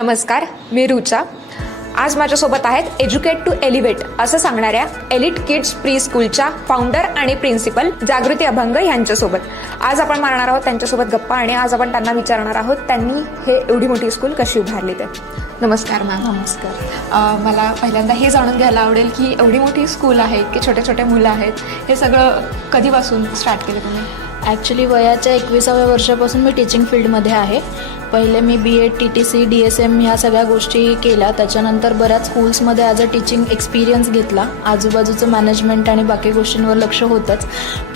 नमस्कार, मी रुचा. आज माझ्यासोबत आहेत एज्युकेट टू एलिव्हेट असं सांगणाऱ्या एलिट किड्स प्री स्कूलच्या फाउंडर आणि प्रिन्सिपल जागृती अभंग यांच्यासोबत. आज आपण मारणार आहोत त्यांच्यासोबत गप्पा आणि आज आपण त्यांना विचारणार आहोत त्यांनी हे एवढी मोठी स्कूल कशी उभारली ते. नमस्कार मॅम. नमस्कार. मला पहिल्यांदा हे जाणून घ्यायला आवडेल की एवढी मोठी स्कूल आहे की छोटे छोटे मुलं आहेत, हे सगळं कधीपासून स्टार्ट केलं तुम्ही? ॲक्च्युली वयाच्या 21व्या वर्षापासून मी टीचिंग फील्डमध्ये आहे. पहिले मी BEd, TTC, DSM ह्या सगळ्या गोष्टी केल्या. त्याच्यानंतर बऱ्याच स्कूल्समध्ये ॲज अ टीचिंग एक्सपिरियन्स घेतला. आजूबाजूचं मॅनेजमेंट आणि बाकी गोष्टींवर लक्ष होतंच,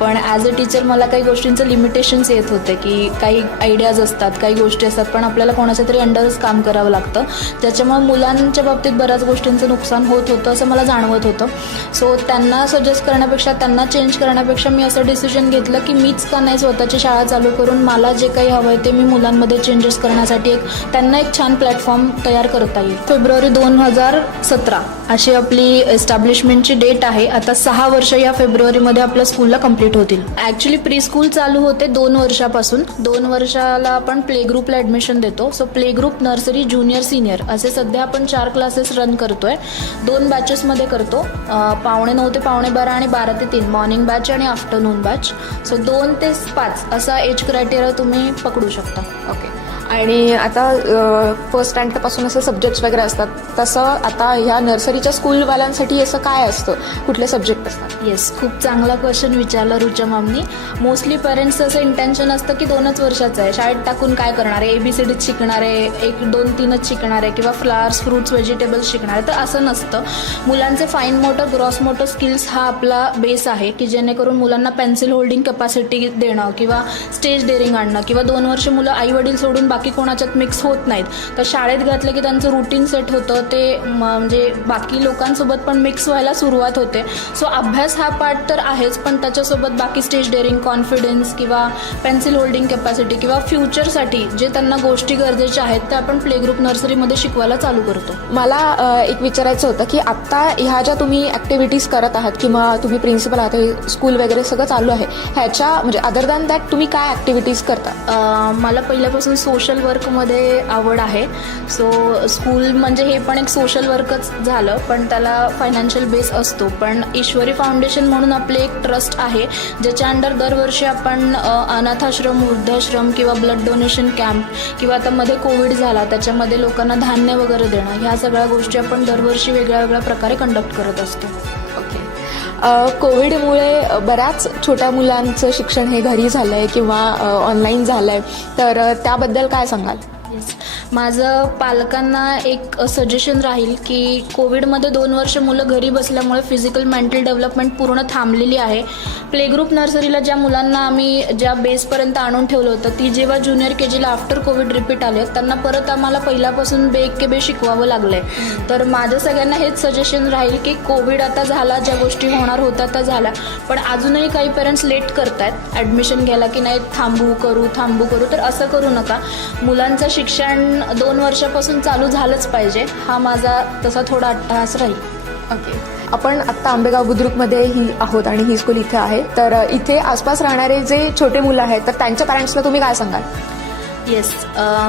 पण ॲज अ टीचर मला काही गोष्टींचं लिमिटेशन्स येत होते की काही आयडियाज असतात, काही गोष्टी असतात, पण आपल्याला कोणाच्या तरी अंडरच काम करावं लागतं. त्याच्यामुळे मुलांच्या बाबतीत बऱ्याच गोष्टींचं नुकसान होत होतं असं मला जाणवत होतं. सो त्यांना सजेस्ट करण्यापेक्षा, त्यांना चेंज करण्यापेक्षा मी असं डिसिजन घेतलं की मीच का नाही स्वतःची शाळा चालू करून मला जे काही हवं आहे ते मी मुलांमध्ये चेंजेस करण्यासाठी त्यांना एक छान प्लॅटफॉर्म तयार करता येईल. फेब्रुवारी 2017 अशी आपली एस्टॅब्लिशमेंटची डेट आहे. आता 6 वर्ष या फेब्रुवारीमध्ये आपल्या स्कूलला कंप्लीट होतील. ॲक्च्युली प्री स्कूल चालू होते 2 वर्षापासून. 2 वर्षाला आपण प्ले ग्रुपला ॲडमिशन देतो. So play group, nursery, junior, senior असे सध्या आपण 4 क्लासेस रन करतोय. 2 बॅचेसमध्ये करतो. 9:30 ते 12:30 आणि 12 ते 3 मॉर्निंग बॅच आणि आफ्टरनून बॅच. सो 2 ते 5 असा एज क्रायटेरिया तुम्ही पकडू शकता. ओके. आणि आता फर्स्ट स्टँडपासून असं सब्जेक्ट्स वगैरे असतात, तसं आता ह्या नर्सरीच्या स्कूलवाल्यांसाठी असं काय असतं, कुठले सब्जेक्ट असतात? येस, खूप चांगला क्वेश्चन विचारला रुचा मॅमनी. मोस्टली पेरेंट्सचं असं इंटेन्शन असतं की 2च वर्षाचं आहे, शाळेत टाकून काय करणार आहे, ABCD शिकणार आहे, 1, 2, 3च शिकणार आहे किंवा फ्लावर्स, फ्रूट्स, व्हेजिटेबल्स शिकणार आहे. तर असं नसतं. मुलांचे fine motor, gross motor skills हा आपला बेस आहे की जेणेकरून मुलांना पेन्सिल होल्डिंग कॅपॅसिटी देणं किंवा स्टेज डेअरिंग आणणं किंवा 2 वर्ष मुलं आई वडील सोडून बाकी कोणाच्यात मिक्स होत नाहीत, तर शाळेत घातलं की त्यांचं रुटीन सेट होतं, ते म्हणजे बाकी लोकांसोबत पण मिक्स व्हायला सुरुवात होते. सो अभ्यास हा पार्ट तर आहेच, पण त्याच्यासोबत बाकी स्टेज डेअरिंग, कॉन्फिडन्स किंवा पेन्सिल होल्डिंग कॅपॅसिटी किंवा फ्युचरसाठी जे त्यांना गोष्टी गरजेच्या आहेत त्या आपण प्ले ग्रुप नर्सरीमध्ये शिकवायला चालू करतो. मला एक विचारायचं होतं की आत्ता ह्या ज्या तुम्ही ॲक्टिव्हिटीज करत आहात किंवा तुम्ही प्रिन्सिपल आहात, स्कूल वगैरे सगळं चालू आहे, ह्याच्या म्हणजे अदर दॅन दॅट तुम्ही काय ॲक्टिव्हिटीज करता? मला पहिल्यापासून सोशल वर्कमध्ये आवड आहे. सो स्कूल म्हणजे हे पण एक सोशल वर्कच झालं, पण त्याला फायनान्शियल बेस असतो. पण ईश्वरी फाउंडेशन म्हणून आपले एक ट्रस्ट आहे ज्याच्या अंडर दरवर्षी आपण अनाथाश्रम, वृद्धाश्रम किंवा ब्लड डोनेशन कॅम्प किंवा आता मध्ये कोविड झाला त्याच्यामध्ये लोकांना धान्य वगैरे देणं, ह्या सगळ्या गोष्टी आपण दरवर्षी वेगळ्या वेगळ्या प्रकारे कंडक्ट करत असतो. कोविडमुळे बऱ्याच छोट्या मुलांचं शिक्षण हे घरी झालं आहे किंवा ऑनलाईन झालं आहे, तर त्याबद्दल काय सांगाल? माझं पालकांना एक सजेशन राहील की कोविडमध्ये 2 वर्ष मुलं घरी बसल्यामुळे फिजिकल मेंटल डेव्हलपमेंट पूर्ण थांबलेली आहे. प्ले ग्रुप नर्सरीला ज्या मुलांना आम्ही ज्या बेसपर्यंत आणून ठेवलं होतं, ती जेव्हा ज्युनियर KGला आफ्टर कोविड रिपीट आले त्यांना परत आम्हाला पहिल्यापासून बे शिकवावं लागलं आहे. तर माझं सगळ्यांना हेच सजेशन राहील की कोविड आता झाला, ज्या गोष्टी होणार होत्या त्या झाल्या, पण अजूनही काही पेरेंट्स लेट करतायत ॲडमिशन घ्यायला की नाही थांबू करू. तर असं करू नका. मुलांचं शिक्षण 2 वर्षापासून चालू झालंच पाहिजे, हा माझा तसा थोडा अट्टहास राहील. ओके. आपण आत्ता आंबेगाव बुद्रुकमध्ये ही आहोत आणि ही स्कूल इथे आहे, तर इथे आसपास राहणारे जे छोटे मुलं आहेत तर त्यांच्या पॅरेंट्सला तुम्ही काय सांगाल? येस,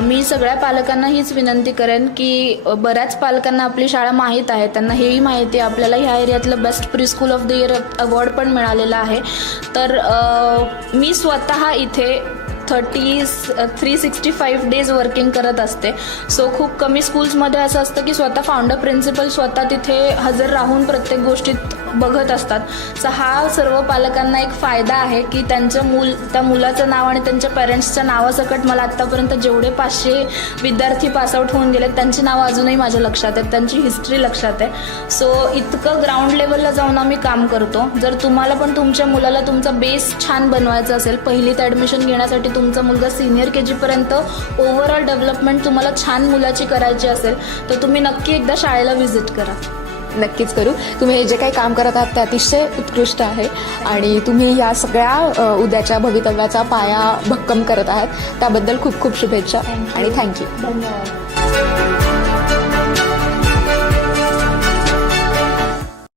मी सगळ्या पालकांना हीच विनंती करेन की बऱ्याच पालकांना आपली शाळा माहीत आहे, त्यांना हेही माहिती आहे आपल्याला ह्या एरियातलं best preschool of the year award पण मिळालेला आहे. तर मी स्वतः इथे 365 डेज वर्किंग करत असते. सो खूप कमी स्कूल्समध्ये असं असतं की स्वतः फाउंडर प्रिन्सिपल स्वतः तिथे हजर राहून प्रत्येक गोष्टीत बघत असतात. सो हा सर्व पालकांना एक फायदा आहे की त्यांचं त्या मुलाचं नाव आणि त्यांच्या पेरेंट्सच्या नावासकट मला आत्तापर्यंत जेवढे 500 विद्यार्थी पासआउट होऊन गेलेत त्यांची नावं अजूनही माझ्या लक्षात आहेत, त्यांची हिस्ट्री लक्षात आहे. सो इतकं ग्राउंड लेवलला जाऊन आम्ही काम करतो. जर तुम्हाला पण तुमच्या मुलाला तुमचा बेस छान बनवायचा असेल, पहिलीत ॲडमिशन घेण्यासाठी तुमचा मुलगा सिनियर KG ओव्हरऑल डेव्हलपमेंट तुम्हाला छान मुलाची करायची असेल तर तुम्ही नक्की एकदा शाळेला व्हिजिट करा. नक्कीच करू. तुम्ही हे जे काही काम करत आहात ते अतिशय उत्कृष्ट आहे आणि तुम्ही या सगळ्या उद्याच्या भवितव्याचा पाया भक्कम करत आहात, त्याबद्दल खूप खूप शुभेच्छा आणि थँक्यू. धन्यवाद.